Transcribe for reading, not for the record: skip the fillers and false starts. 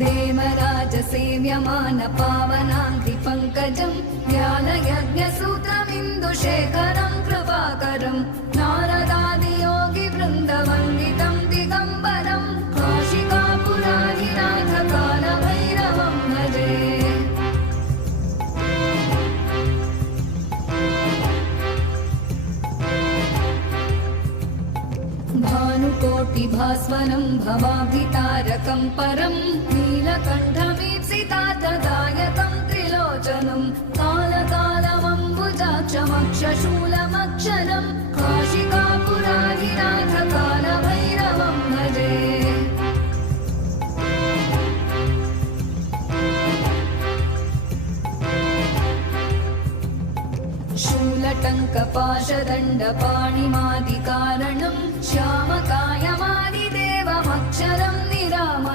देवराजसेव्यमान पावनाङ्घ्रिपङ्कजं ज्ञानयज्ञसूत्रमिन्दुशेखरं कृपाकरं नारदादियोगिवृन्दवन्दितं दिगम्बरं काशिकापुराधिनाथकालभैरवं भजे। भानुकोटिभास्वरं भवाभितारकं परं नीलकण्ठमीप्सितार्थदायकं त्रिलोचनं कालकालमम्बुजाक्षमक्षशूलमक्षरं काशिकापुराधिनाथकालभैरवं भजे। शूलटङ्कपाशदण्डपाणिमादिकारणं श्यामकायमादिदेवमक्षरं निरामयम्।